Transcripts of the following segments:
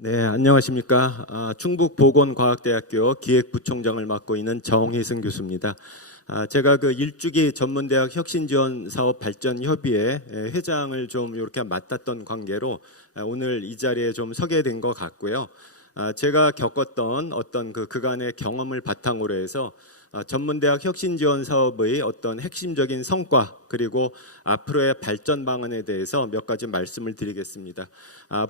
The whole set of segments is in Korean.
네, 안녕하십니까. 충북보건과학대학교 기획부총장을 맡고 있는 정희승 교수입니다. 제가 그 일주기 전문대학 혁신지원사업 발전협의회 회장을 좀 이렇게 맡았던 관계로 오늘 이 자리에 좀 서게 된 것 같고요. 제가 겪었던 어떤 그간의 경험을 바탕으로 해서 전문대학 혁신지원 사업의 어떤 핵심적인 성과 그리고 앞으로의 발전 방안에 대해서 몇 가지 말씀을 드리겠습니다.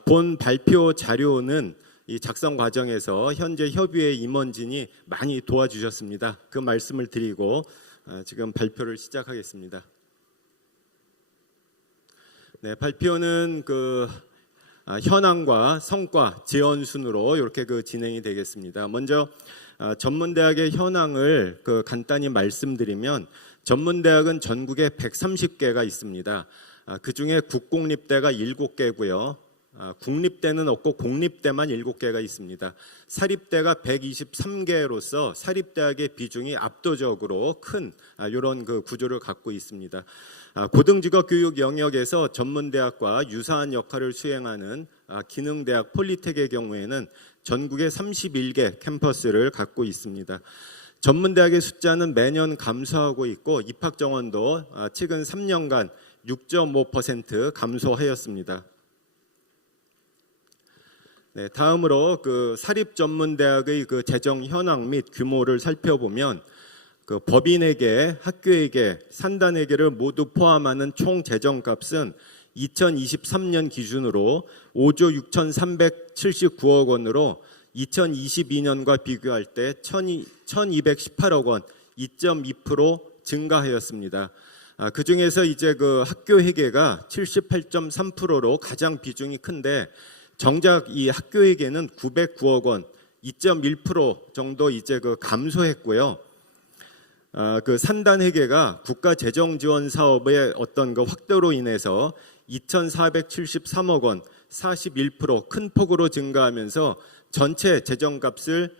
본 발표 자료는 이 작성 과정에서 현재 협의회 임원진이 많이 도와주셨습니다. 그 말씀을 드리고 지금 발표를 시작하겠습니다. 네, 발표는 현황과 성과, 지원 순으로 이렇게 진행이 되겠습니다. 먼저 전문대학의 현황을 간단히 말씀드리면 전문대학은 전국에 130개가 있습니다. 그 중에 국공립대가 7개고요. 국립대는 없고 공립대만 7개가 있습니다. 사립대가 123개로서 사립대학의 비중이 압도적으로 큰 이런 구조를 갖고 있습니다. 고등직업교육 영역에서 전문대학과 유사한 역할을 수행하는 기능대학 폴리텍의 경우에는 전국에 31개 캠퍼스를 갖고 있습니다. 전문대학의 숫자는 매년 감소하고 있고 입학 정원도 최근 3년간 6.5% 감소하였습니다. 네, 다음으로 사립전문대학의 재정 현황 및 규모를 살펴보면 법인에게, 학교에게, 산단에게를 모두 포함하는 총 재정값은 2023년 기준으로 5조 6,379억 원으로 2022년과 비교할 때 1,218억 원, 2.2% 증가하였습니다. 그 중에서 이제 학교 회계가 78.3%로 가장 비중이 큰데 정작 이 학교 회계는 909억 원, 2.1% 정도 이제 감소했고요. 산단 회계가 국가 재정 지원 사업의 어떤 확대로 인해서 2,473억 원, 41% 큰 폭으로 증가하면서 전체 재정값을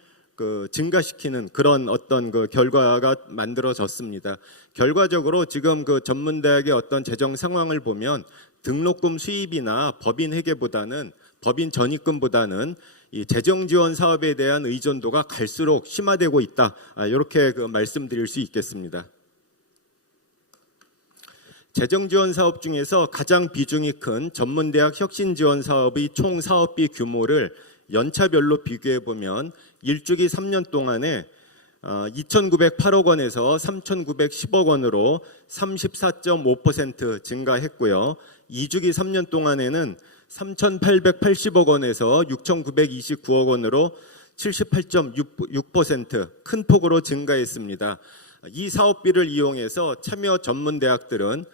증가시키는 그런 어떤 결과가 만들어졌습니다. 결과적으로 지금 전문대학의 어떤 재정 상황을 보면 등록금 수입이나 법인 회계보다는 법인 전입금보다는 이 재정 지원 사업에 대한 의존도가 갈수록 심화되고 있다. 이렇게 말씀드릴 수 있겠습니다. 재정 지원 사업 중에서 가장 비중이 큰 전문대학 혁신 지원 사업의 총 사업비 규모를 연차별로 비교해 보면 1주기 3년 동안에 2,908억 원에서 3,910억 원으로 34.5% 증가했고요. 2주기 3년 동안에는 3,880억 원에서 6,929억 원으로 78.6% 큰 폭으로 증가했습니다. 이 사업비를 이용해서 참여 전문대학들은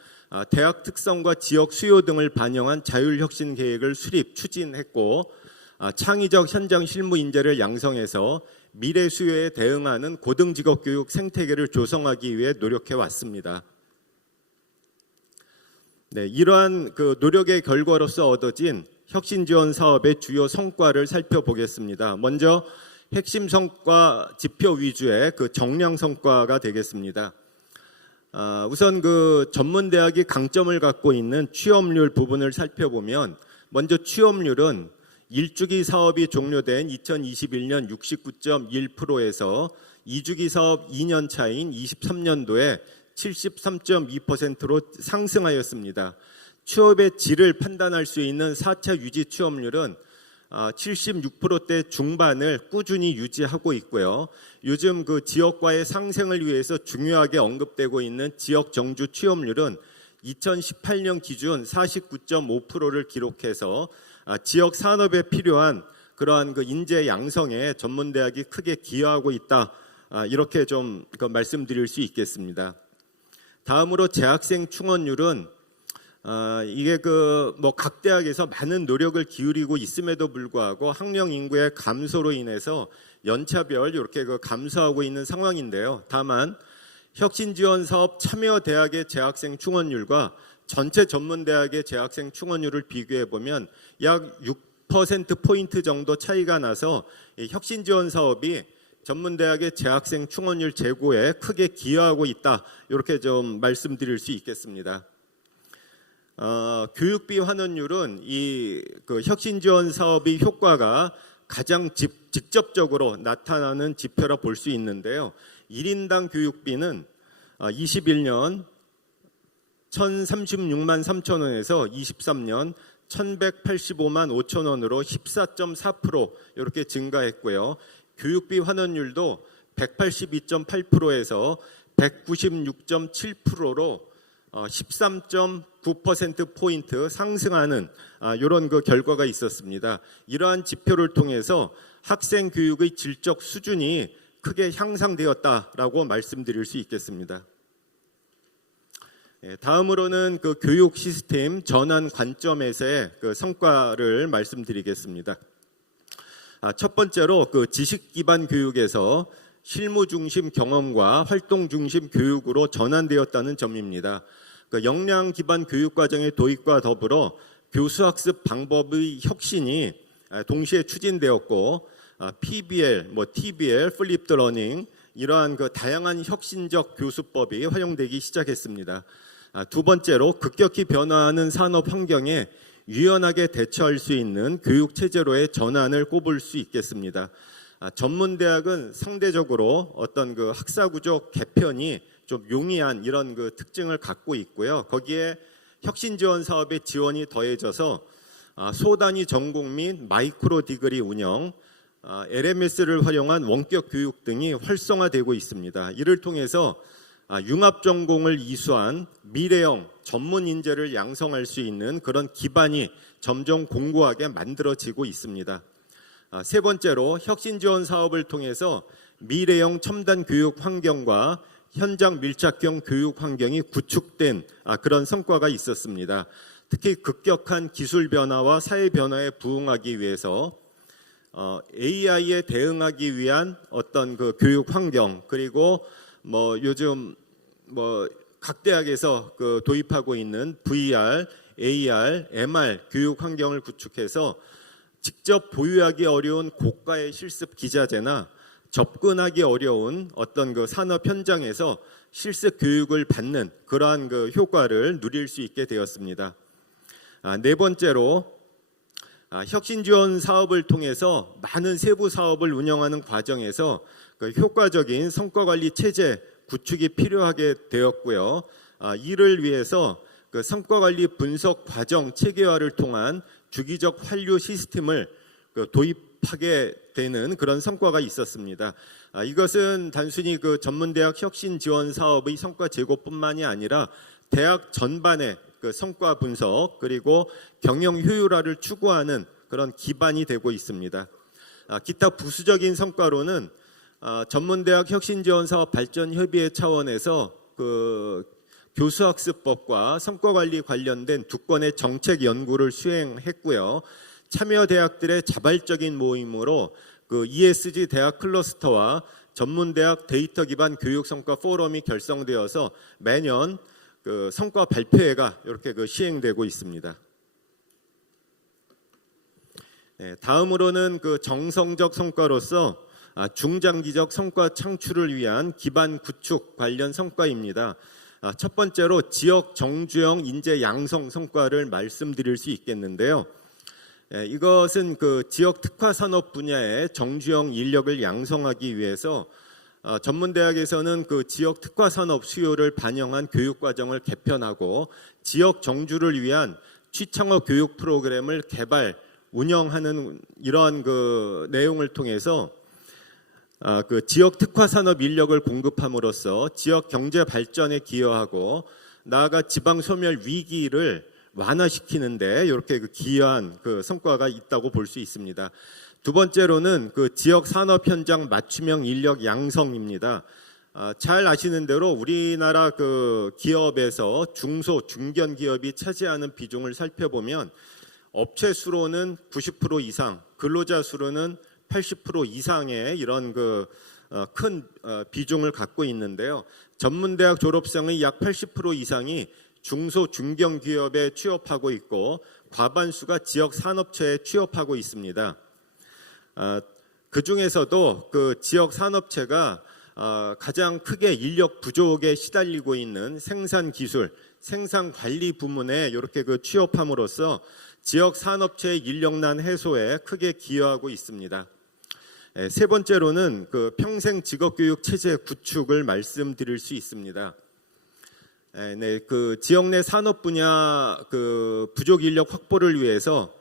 대학 특성과 지역 수요 등을 반영한 자율혁신 계획을 수립, 추진했고 창의적 현장 실무 인재를 양성해서 미래 수요에 대응하는 고등직업교육 생태계를 조성하기 위해 노력해 왔습니다. 네, 이러한 노력의 결과로서 얻어진 혁신지원 사업의 주요 성과를 살펴보겠습니다. 먼저 핵심 성과 지표 위주의 정량 성과가 되겠습니다. 우선 전문대학이 강점을 갖고 있는 취업률 부분을 살펴보면 먼저 취업률은 1주기 사업이 종료된 2021년 69.1%에서 2주기 사업 2년 차인 23년도에 73.2%로 상승하였습니다. 취업의 질을 판단할 수 있는 4차 유지 취업률은 76%대 중반을 꾸준히 유지하고 있고요. 요즘 지역과의 상생을 위해서 중요하게 언급되고 있는 지역 정주 취업률은 2018년 기준 49.5%를 기록해서 지역 산업에 필요한 그러한 인재 양성에 전문대학이 크게 기여하고 있다. 이렇게 좀 말씀드릴 수 있겠습니다. 다음으로 재학생 충원율은 이게 각 대학에서 많은 노력을 기울이고 있음에도 불구하고 학령 인구의 감소로 인해서 연차별 이렇게 감소하고 있는 상황인데요. 다만 혁신지원 사업 참여 대학의 재학생 충원율과 전체 전문대학의 재학생 충원율을 비교해 보면 약 6%포인트 정도 차이가 나서 혁신지원 사업이 전문대학의 재학생 충원율 제고에 크게 기여하고 있다. 이렇게 좀 말씀드릴 수 있겠습니다. 교육비 환원율은 그 혁신 지원 사업의 효과가 가장 직접적으로 나타나는 지표라 볼 수 있는데요. 1인당 교육비는 21년 1,036만 3천 원에서 23년 1,185만 5천 원으로 14.4% 이렇게 증가했고요. 교육비 환원율도 182.8%에서 196.7%로 13.9%포인트 상승하는 이런 그 결과가 있었습니다. 이러한 지표를 통해서 학생 교육의 질적 수준이 크게 향상되었다라고 말씀드릴 수 있겠습니다. 다음으로는 그 교육 시스템 전환 관점에서의 그 성과를 말씀드리겠습니다. 첫 번째로 그 지식 기반 교육에서 실무 중심 경험과 활동 중심 교육으로 전환되었다는 점입니다. 그 역량 기반 교육 과정의 도입과 더불어 교수 학습 방법의 혁신이 동시에 추진되었고, PBL, TBL, 플립드 러닝 이러한 그 다양한 혁신적 교수법이 활용되기 시작했습니다. 두 번째로 급격히 변화하는 산업 환경에 유연하게 대처할 수 있는 교육 체제로의 전환을 꼽을 수 있겠습니다. 전문 대학은 상대적으로 어떤 그 학사 구조 개편이 좀 용이한 이런 그 특징을 갖고 있고요. 거기에 혁신 지원 사업의 지원이 더해져서 소단위 전공 및 마이크로 디그리 운영, LMS를 활용한 원격 교육 등이 활성화되고 있습니다. 이를 통해서 융합 전공을 이수한 미래형 전문 인재를 양성할 수 있는 그런 기반이 점점 공고하게 만들어지고 있습니다. 세 번째로 혁신 지원 사업을 통해서 미래형 첨단 교육 환경과 현장 밀착형 교육 환경이 구축된 그런 성과가 있었습니다. 특히 급격한 기술 변화와 사회 변화에 부응하기 위해서 AI에 대응하기 위한 어떤 그 교육 환경, 그리고 요즘 각 대학에서 그 도입하고 있는 VR, AR, MR 교육 환경을 구축해서 직접 보유하기 어려운 고가의 실습 기자재나 접근하기 어려운 어떤 그 산업 현장에서 실습 교육을 받는 그러한 그 효과를 누릴 수 있게 되었습니다. 네 번째로 혁신 지원 사업을 통해서 많은 세부 사업을 운영하는 과정에서 그 효과적인 성과 관리 체제 구축이 필요하게 되었고요. 이를 위해서 그 성과 관리 분석 과정 체계화를 통한 주기적 환류 시스템을 도입하게 되는 그런 성과가 있었습니다. 이것은 단순히 그 전문대학 혁신 지원 사업의 성과 제고뿐만이 아니라 대학 전반의 그 성과 분석 그리고 경영 효율화를 추구하는 그런 기반이 되고 있습니다. 기타 부수적인 성과로는 전문대학 혁신지원사업 발전협의회 차원에서 그 교수학습법과 성과관리 관련된 두 건의 정책 연구를 수행했고요. 참여 대학들의 자발적인 모임으로 그 ESG 대학 클러스터와 전문대학 데이터 기반 교육 성과 포럼이 결성되어서 매년 그 성과 발표회가 이렇게 그 시행되고 있습니다. 다음으로는 그 정성적 성과로서 중장기적 성과 창출을 위한 기반 구축 관련 성과입니다. 첫 번째로 지역 정주형 인재 양성 성과를 말씀드릴 수 있겠는데요. 이것은 그 지역 특화 산업 분야의 정주형 인력을 양성하기 위해서 전문대학에서는 그 지역 특화 산업 수요를 반영한 교육 과정을 개편하고 지역 정주를 위한 취창업 교육 프로그램을 개발 운영하는 이러한 그 내용을 통해서 그 지역 특화 산업 인력을 공급함으로써 지역 경제 발전에 기여하고 나아가 지방 소멸 위기를 완화시키는데 이렇게 그 기여한 그 성과가 있다고 볼 수 있습니다. 두 번째로는 그 지역 산업 현장 맞춤형 인력 양성입니다. 잘 아시는 대로 우리나라 그 기업에서 중소 중견 기업이 차지하는 비중을 살펴보면 업체 수로는 90% 이상, 근로자 수로는 80% 이상의 이런 그 큰 비중을 갖고 있는데요. 전문대학 졸업생의 약 80% 이상이 중소 중견 기업에 취업하고 있고 과반수가 지역 산업체에 취업하고 있습니다. 그 중에서도 그 지역 산업체가 가장 크게 인력 부족에 시달리고 있는 생산 기술, 생산 관리 부문에 이렇게 취업함으로써 지역 산업체의 인력난 해소에 크게 기여하고 있습니다. 세 번째로는 평생 직업교육 체제 구축을 말씀드릴 수 있습니다. 네, 지역 내 산업 분야 부족 인력 확보를 위해서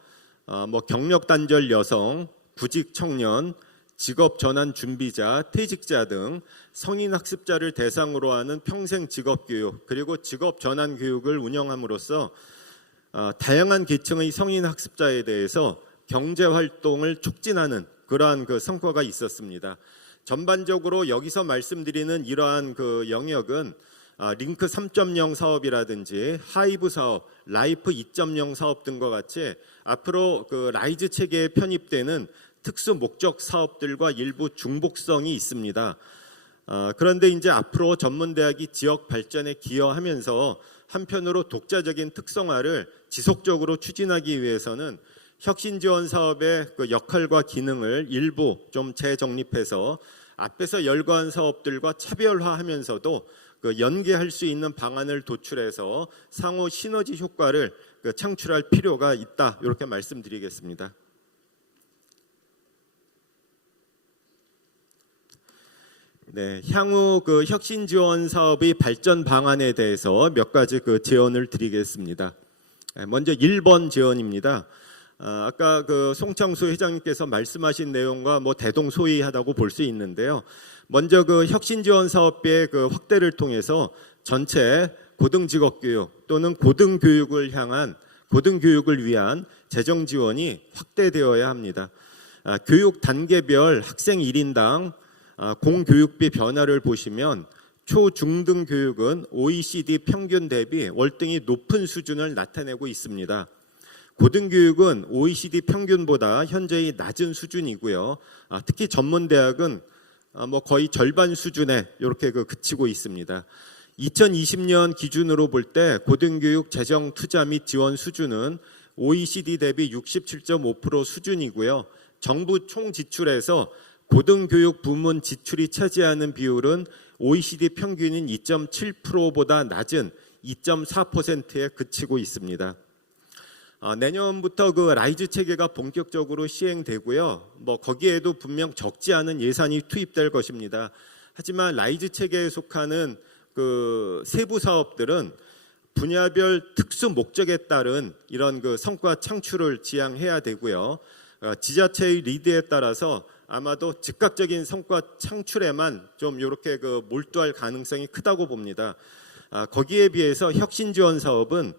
경력 단절 여성, 구직 청년, 직업 전환 준비자, 퇴직자 등 성인 학습자를 대상으로 하는 평생 직업 교육 그리고 직업 전환 교육을 운영함으로써 다양한 계층의 성인 학습자에 대해서 경제 활동을 촉진하는 그러한 성과가 있었습니다. 전반적으로 여기서 말씀드리는 이러한 영역은 링크 3.0 사업이라든지 하이브 사업, 라이프 2.0 사업 등과 같이 앞으로 라이즈 체계에 편입되는 특수 목적 사업들과 일부 중복성이 있습니다. 그런데 이제 앞으로 전문대학이 지역 발전에 기여하면서 한편으로 독자적인 특성화를 지속적으로 추진하기 위해서는 혁신지원 사업의 역할과 기능을 일부 좀 재정립해서 앞에서 열거한 사업들과 차별화하면서도 연계할 수 있는 방안을 도출해서 상호 시너지 효과를 창출할 필요가 있다, 이렇게 말씀드리겠습니다. 네, 향후 혁신 지원 사업의 발전 방안에 대해서 몇 가지 제언을 드리겠습니다. 먼저 1번 제언입니다. 아까 송창수 회장님께서 말씀하신 내용과 대동소이하다고 볼 수 있는데요. 먼저 혁신 지원 사업비의 확대를 통해서 전체 고등직업교육 또는 고등교육을 위한 재정 지원이 확대되어야 합니다. 교육 단계별 학생 1인당 공교육비 변화를 보시면 초, 중등 교육은 OECD 평균 대비 월등히 높은 수준을 나타내고 있습니다. 고등교육은 OECD 평균보다 현저히 낮은 수준이고요. 특히 전문대학은 거의 절반 수준에 이렇게 그치고 있습니다. 2020년 기준으로 볼 때 고등교육 재정 투자 및 지원 수준은 OECD 대비 67.5% 수준이고요. 정부 총 지출에서 고등교육 부문 지출이 차지하는 비율은 OECD 평균인 2.7%보다 낮은 2.4%에 그치고 있습니다. 내년부터 라이즈 체계가 본격적으로 시행되고요. 거기에도 분명 적지 않은 예산이 투입될 것입니다. 하지만 라이즈 체계에 속하는 세부 사업들은 분야별 특수 목적에 따른 이런 성과 창출을 지향해야 되고요. 지자체의 리드에 따라서 아마도 즉각적인 성과 창출에만 좀 이렇게 몰두할 가능성이 크다고 봅니다. 거기에 비해서 혁신 지원 사업은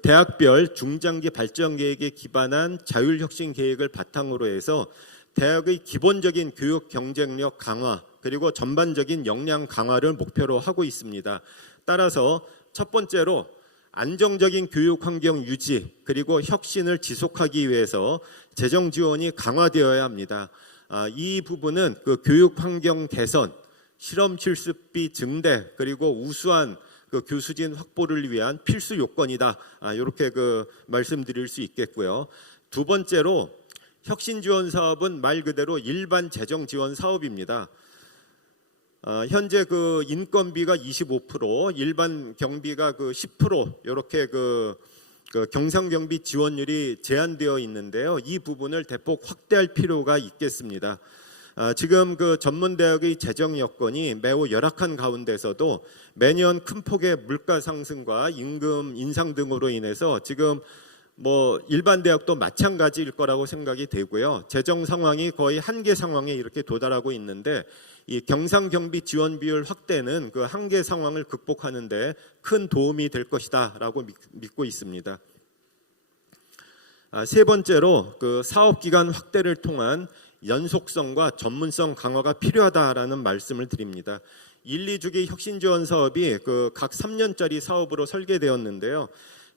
대학별 중장기 발전 계획에 기반한 자율혁신 계획을 바탕으로 해서 대학의 기본적인 교육 경쟁력 강화 그리고 전반적인 역량 강화를 목표로 하고 있습니다. 따라서 첫 번째로 안정적인 교육 환경 유지 그리고 혁신을 지속하기 위해서 재정 지원이 강화되어야 합니다. 이 부분은 교육 환경 개선, 실험 실습비 증대 그리고 우수한 교수진 확보를 위한 필수 요건이다. 이렇게 말씀드릴 수 있겠고요. 두 번째로 혁신 지원 사업은 말 그대로 일반 재정 지원 사업입니다. 현재 인건비가 25%, 일반 경비가 10% 이렇게 경상경비 지원율이 제한되어 있는데요. 이 부분을 대폭 확대할 필요가 있겠습니다. 지금 전문대학의 재정 여건이 매우 열악한 가운데서도 매년 큰 폭의 물가 상승과 임금 인상 등으로 인해서 지금 일반 대학도 마찬가지일 거라고 생각이 되고요. 재정 상황이 거의 한계 상황에 이렇게 도달하고 있는데 이 경상경비 지원 비율 확대는 한계 상황을 극복하는 데 큰 도움이 될 것이다라고 믿고 있습니다. 세 번째로 사업기간 확대를 통한 연속성과 전문성 강화가 필요하다라는 말씀을 드립니다. 1, 2주기 혁신지원 사업이 각 3년짜리 사업으로 설계되었는데요.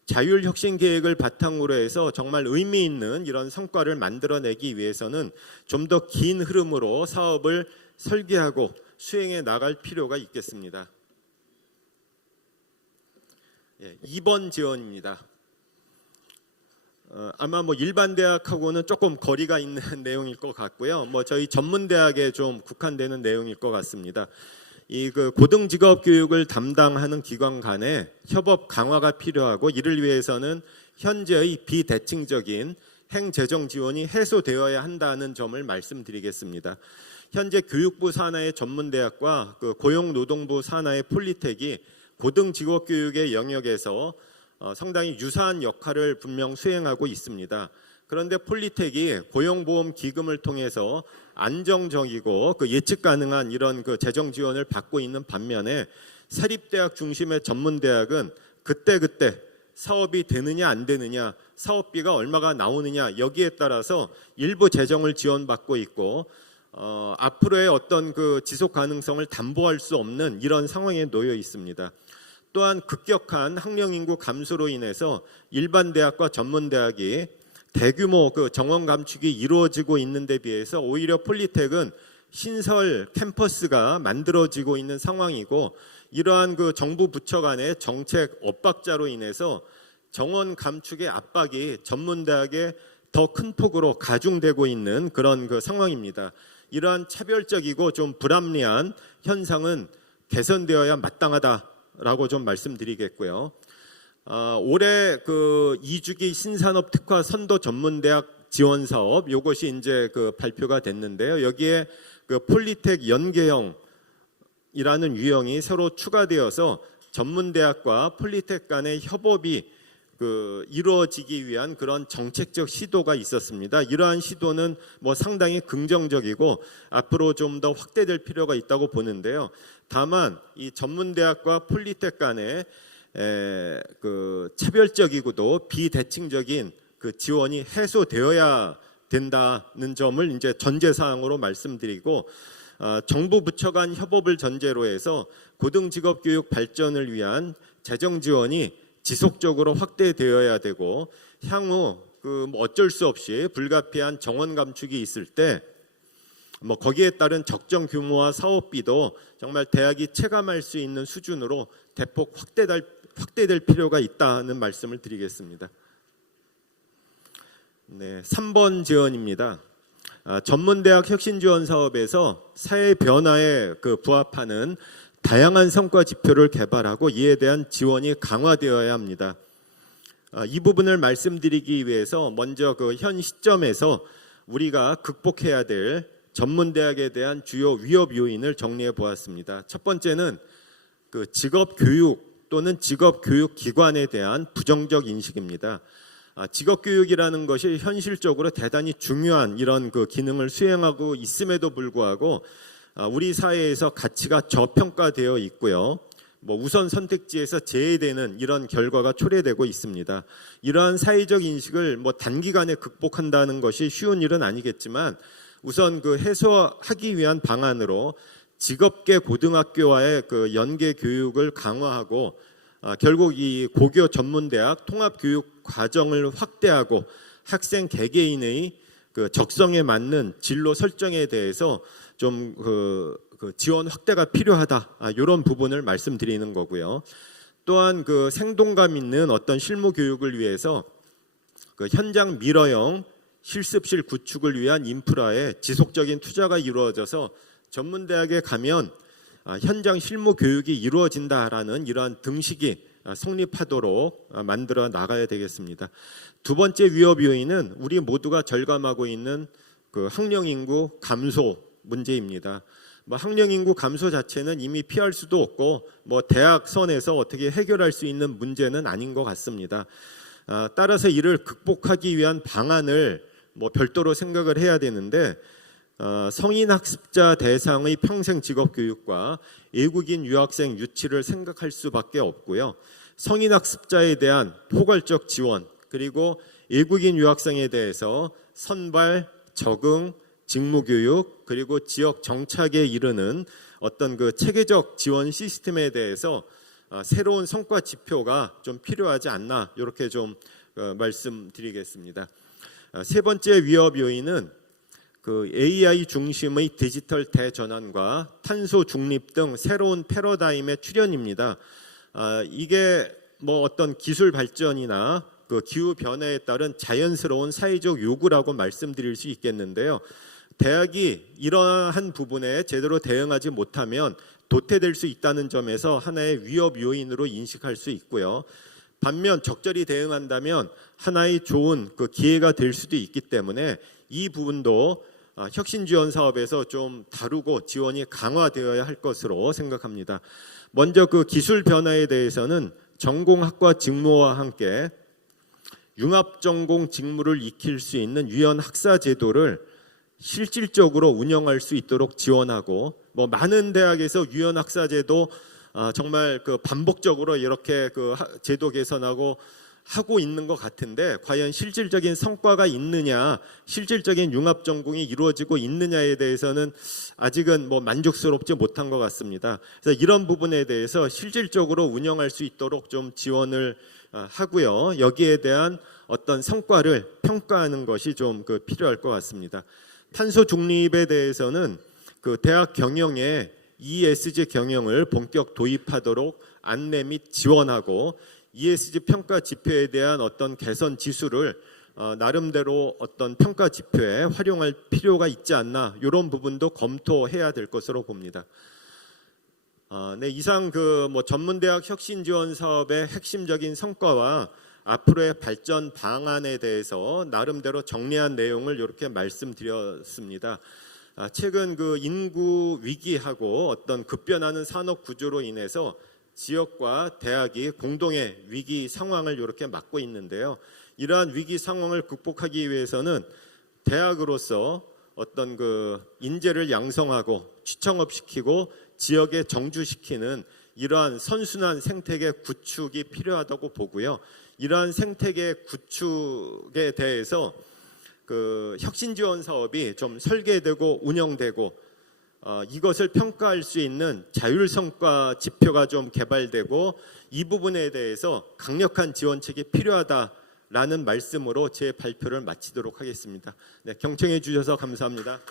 자율혁신 계획을 바탕으로 해서 정말 의미 있는 이런 성과를 만들어내기 위해서는 좀 더 긴 흐름으로 사업을 설계하고 수행해 나갈 필요가 있겠습니다. 2번 지원입니다. 아마 일반 대학하고는 조금 거리가 있는 내용일 것 같고요. 저희 전문 대학에 좀 국한되는 내용일 것 같습니다. 이 그 고등직업 교육을 담당하는 기관 간의 협업 강화가 필요하고, 이를 위해서는 현재의 비대칭적인 행재정 지원이 해소되어야 한다는 점을 말씀드리겠습니다. 현재 교육부 산하의 전문대학과 그 고용노동부 산하의 폴리텍이 고등직업교육의 영역에서 상당히 유사한 역할을 분명 수행하고 있습니다. 그런데 폴리텍이 고용보험기금을 통해서 안정적이고 그 예측 가능한 이런 그 재정 지원을 받고 있는 반면에 사립대학 중심의 전문대학은 그때그때 사업이 되느냐 안 되느냐, 사업비가 얼마가 나오느냐, 여기에 따라서 일부 재정을 지원받고 있고 앞으로의 어떤 그 지속 가능성을 담보할 수 없는 이런 상황에 놓여 있습니다. 또한 급격한 학령 인구 감소로 인해서 일반 대학과 전문대학이 대규모 그 정원 감축이 이루어지고 있는 데 비해서 오히려 폴리텍은 신설 캠퍼스가 만들어지고 있는 상황이고, 이러한 그 정부 부처 간의 정책 엇박자로 인해서 정원 감축의 압박이 전문대학에 더 큰 폭으로 가중되고 있는 그런 그 상황입니다. 이러한 차별적이고 좀 불합리한 현상은 개선되어야 마땅하다라고 좀 말씀드리겠고요. 올해 그 2주기 신산업 특화 선도 전문대학 지원 사업, 이것이 이제 그 발표가 됐는데요. 여기에 그 폴리텍 연계형이라는 유형이 새로 추가되어서 전문대학과 폴리텍 간의 협업이 그 이루어지기 위한 그런 정책적 시도가 있었습니다. 이러한 시도는 뭐 상당히 긍정적이고 앞으로 좀 더 확대될 필요가 있다고 보는데요. 다만 이 전문대학과 폴리텍 간의 그 차별적이고도 비대칭적인 그 지원이 해소되어야 된다는 점을 이제 전제 사항으로 말씀드리고, 정부 부처 간 협업을 전제로 해서 고등직업교육 발전을 위한 재정 지원이 지속적으로 확대되어야 되고, 향후 그 뭐 어쩔 수 없이 불가피한 정원 감축이 있을 때 뭐 거기에 따른 적정 규모와 사업비도 정말 대학이 체감할 수 있는 수준으로 대폭 확대될 필요가 있다는 말씀을 드리겠습니다. 네, 3번 지원입니다. 전문대학 혁신지원 사업에서 사회 변화에 그 부합하는 다양한 성과 지표를 개발하고 이에 대한 지원이 강화되어야 합니다. 이 부분을 말씀드리기 위해서 먼저 그 현 시점에서 우리가 극복해야 될 전문대학에 대한 주요 위협 요인을 정리해 보았습니다. 첫 번째는 그 직업교육 또는 직업교육기관에 대한 부정적 인식입니다. 직업교육이라는 것이 현실적으로 대단히 중요한 이런 그 기능을 수행하고 있음에도 불구하고 우리 사회에서 가치가 저평가되어 있고요. 뭐 우선 선택지에서 제외되는 이런 결과가 초래되고 있습니다. 이러한 사회적 인식을 뭐 단기간에 극복한다는 것이 쉬운 일은 아니겠지만, 우선 그 해소하기 위한 방안으로 직업계 고등학교와의 그 연계 교육을 강화하고 결국 이 고교 전문대학 통합교육 과정을 확대하고 학생 개개인의 그 적성에 맞는 진로 설정에 대해서 좀 그 지원 확대가 필요하다, 이런 부분을 말씀드리는 거고요. 또한 그 생동감 있는 어떤 실무 교육을 위해서 그 현장 미러형 실습실 구축을 위한 인프라에 지속적인 투자가 이루어져서 전문대학에 가면 현장 실무 교육이 이루어진다라는 이러한 등식이 성립하도록 만들어 나가야 되겠습니다. 두 번째 위협 요인은 우리 모두가 절감하고 있는 그 학령 인구 감소 문제입니다. 뭐 학령 인구 감소 자체는 이미 피할 수도 없고 뭐 대학 선에서 어떻게 해결할 수 있는 문제는 아닌 것 같습니다. 따라서 이를 극복하기 위한 방안을 뭐 별도로 생각을 해야 되는데, 성인 학습자 대상의 평생 직업 교육과 외국인 유학생 유치를 생각할 수밖에 없고요. 성인 학습자에 대한 포괄적 지원, 그리고 외국인 유학생에 대해서 선발, 적응, 직무교육, 그리고 지역 정착에 이르는 어떤 그 체계적 지원 시스템에 대해서 새로운 성과 지표가 좀 필요하지 않나, 이렇게 좀 말씀드리겠습니다. 세 번째 위협 요인은 그 AI 중심의 디지털 대전환과 탄소 중립 등 새로운 패러다임의 출현입니다. 이게 뭐 어떤 기술 발전이나 그 기후 변화에 따른 자연스러운 사회적 요구라고 말씀드릴 수 있겠는데요. 대학이 이러한 부분에 제대로 대응하지 못하면 도태될 수 있다는 점에서 하나의 위협 요인으로 인식할 수 있고요. 반면 적절히 대응한다면 하나의 좋은 그 기회가 될 수도 있기 때문에 이 부분도 혁신 지원 사업에서 좀 다루고 지원이 강화되어야 할 것으로 생각합니다. 먼저 그 기술 변화에 대해서는 전공학과 직무와 함께 융합 전공 직무를 익힐 수 있는 유연 학사 제도를 실질적으로 운영할 수 있도록 지원하고, 많은 대학에서 유연 학사 제도 정말 그 반복적으로 이렇게 그 제도 개선하고 하고 있는 것 같은데 과연 실질적인 성과가 있느냐, 실질적인 융합 전공이 이루어지고 있느냐에 대해서는 아직은 만족스럽지 못한 것 같습니다. 그래서 이런 부분에 대해서 실질적으로 운영할 수 있도록 좀 지원을 하고요. 여기에 대한 어떤 성과를 평가하는 것이 좀 필요할 것 같습니다. 탄소 중립에 대해서는 그 대학 경영에 ESG 경영을 본격 도입하도록 안내 및 지원하고, ESG 평가 지표에 대한 어떤 개선 지수를 나름대로 어떤 평가 지표에 활용할 필요가 있지 않나, 이런 부분도 검토해야 될 것으로 봅니다. 네, 이상 그 전문대학 혁신 지원 사업의 핵심적인 성과와 앞으로의 발전 방안에 대해서 나름대로 정리한 내용을 이렇게 말씀드렸습니다. 최근 그 인구 위기하고 어떤 급변하는 산업 구조로 인해서 지역과 대학이 공동의 위기 상황을 이렇게 맞고 있는데요. 이러한 위기 상황을 극복하기 위해서는 대학으로서 어떤 그 인재를 양성하고 취청업시키고 지역에 정주시키는 이러한 선순환 생태계 구축이 필요하다고 보고요. 이러한 생태계 구축에 대해서 그 혁신 지원 사업이 좀 설계되고 운영되고 이것을 평가할 수 있는 자율 성과 지표가 좀 개발되고, 이 부분에 대해서 강력한 지원책이 필요하다라는 말씀으로 제 발표를 마치도록 하겠습니다. 네, 경청해 주셔서 감사합니다.